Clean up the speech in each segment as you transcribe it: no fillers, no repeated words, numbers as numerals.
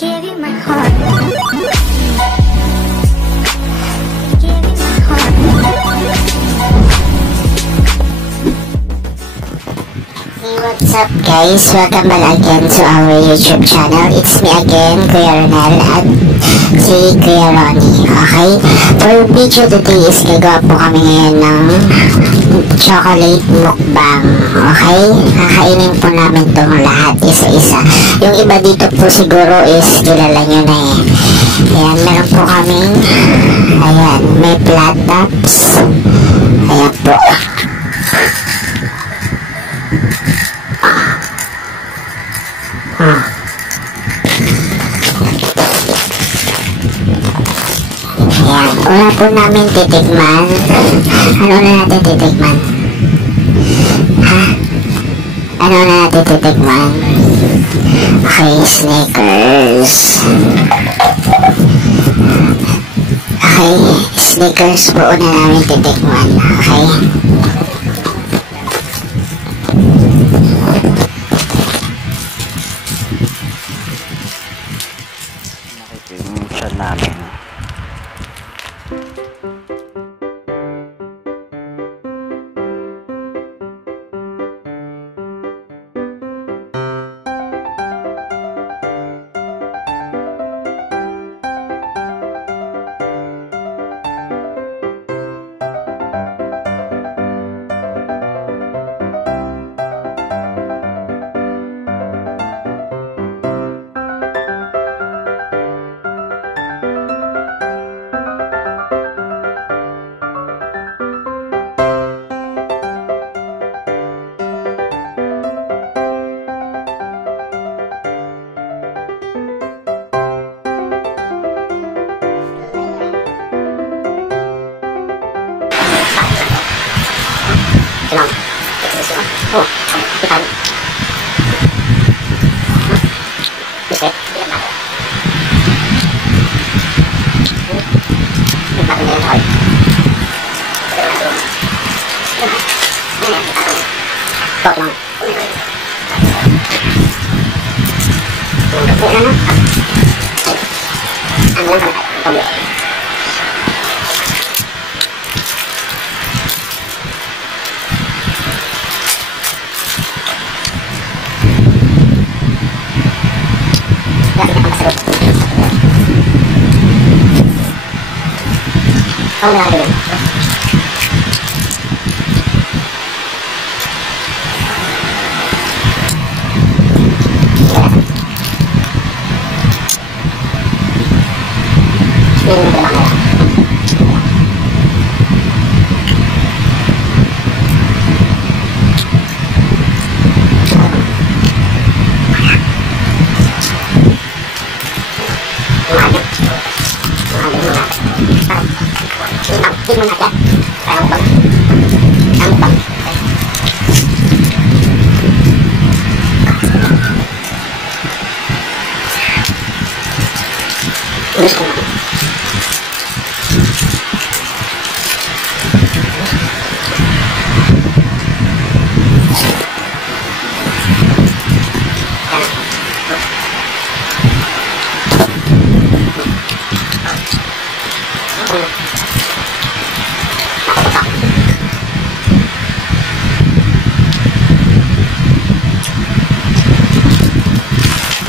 Give you my heart. Give you my heart. Hey, what's up guys? Welcome back again to our YouTube channel. It's me again, Kuya Ronel at si Kuya Ronnie. Okay? For video today is gagawa po kami ngayon ng chocolate mukbang. Okay? Kakainin po namin itong lahat isa-isa. Yung iba dito po siguro is kilala nyo na eh. Ayan, meron po kaming ayan, may flat tops. Ayan po. Ayan, una po namin titikman. Ano na natin titikman? Ha? Ano na natin titikman? Okay, Snickers. Okay, Snickers po una namin titikman. Okay? Yung chan namin. Tenang, oh, ikan, biskuit, kamu yang ada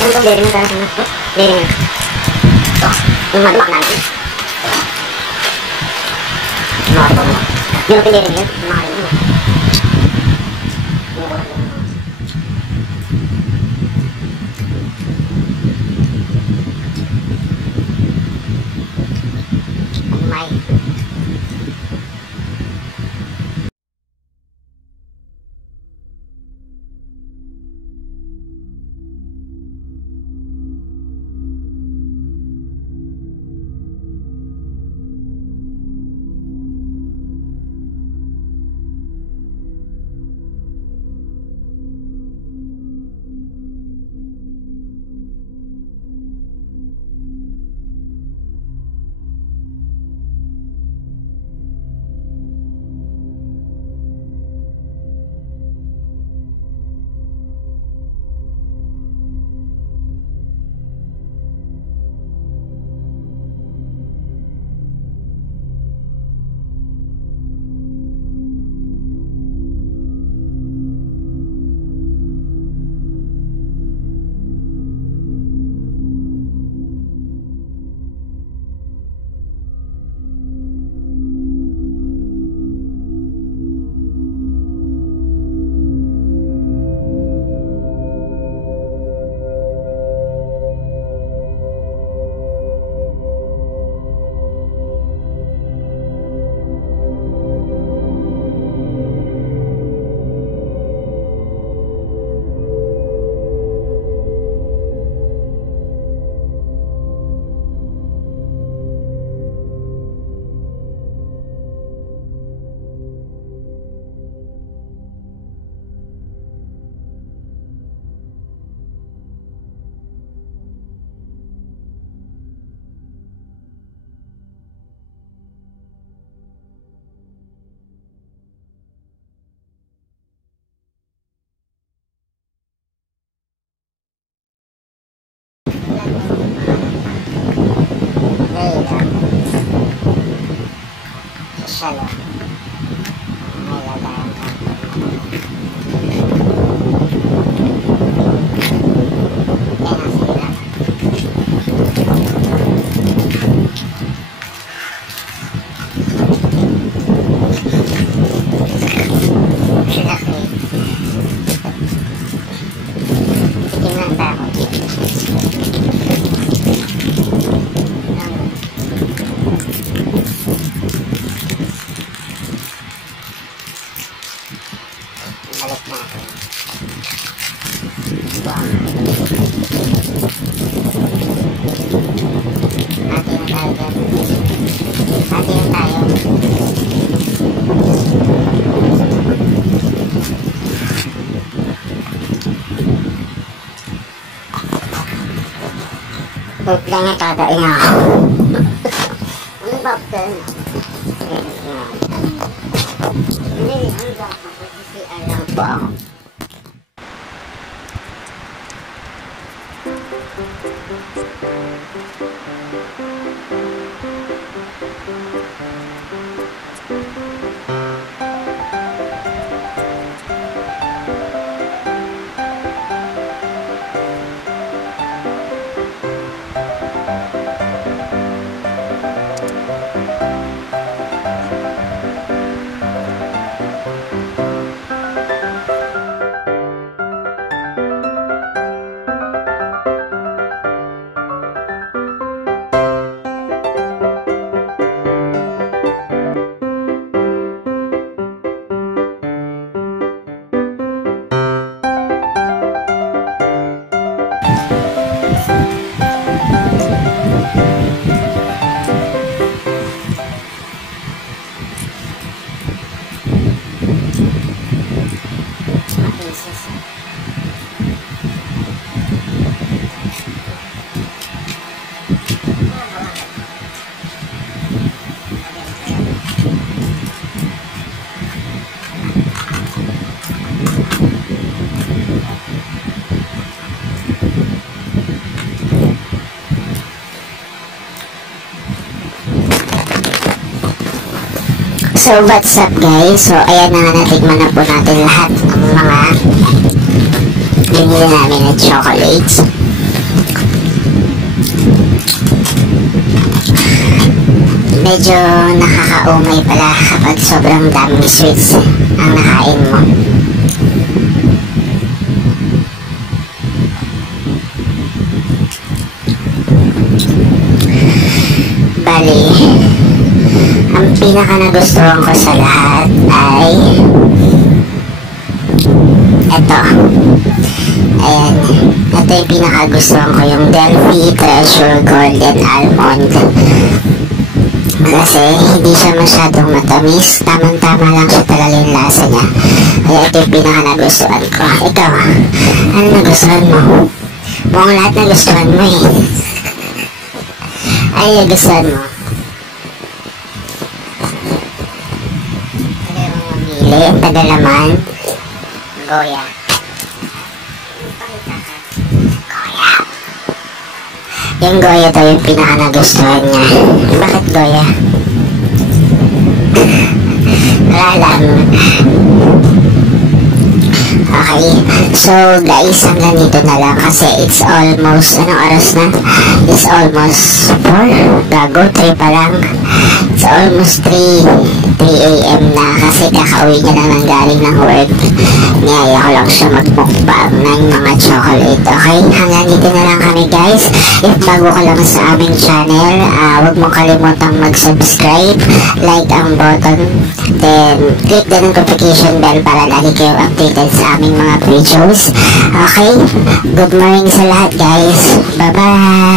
Untuk dari negara sana, dari mana? Oh, yang mana makan nanti? Mau apa? Yang dari mana? Mau apa? Dali lang. Siya lang. May lalayan ka. Balik natin. Wow. Hati na tayo dyan. Hati na tayo. Huwag lang na tatayin ako. Ano ba ito? Hindi, ano ba ako? Kasi alam po ako. So what's up guys? So ayan na nga, natikman na po natin lahat ng mga binili namin na chocolates. Medyo nakakaumay pala kapag sobrang daming sweets ang nakain mo. Bali, ang pinaka nagustuhan ko sa lahat ay eto. Ayan, ito yung pinaka gustuhan ko, yung Delphi Treasure Golden Almond. Kasi hindi siya masyadong matamis, tamang-tama lang siya talaga yung lasa niya. Kaya ito yung pinaka nagustuhan ko. Ikaw, ano nagustuhan mo? Buong lahat nagustuhan mo eh. Ano nagustuhan mo? Ang tagalaman, Goya. Goya. Yung Goya daw yung pinaka nagustuhan niya. Bakit Goya? Wala lang. Okay, so guys, hanggang dito na lang kasi it's almost, anong oras na? It's almost 4, gago, 3 pa lang. It's almost 3 a.m. na kasi kakauwi niya lang ng galing ng work. Niyaya ko lang siya magmukbang ng mga chocolate. Okay, hanggang dito na lang kami guys. If bago ka lang sa aming channel, huwag mo kalimutang mag-subscribe, like ang button, then click the notification bell para lagi kayo updated sa aming mga videos. Okay, good morning sa lahat guys. Bye bye.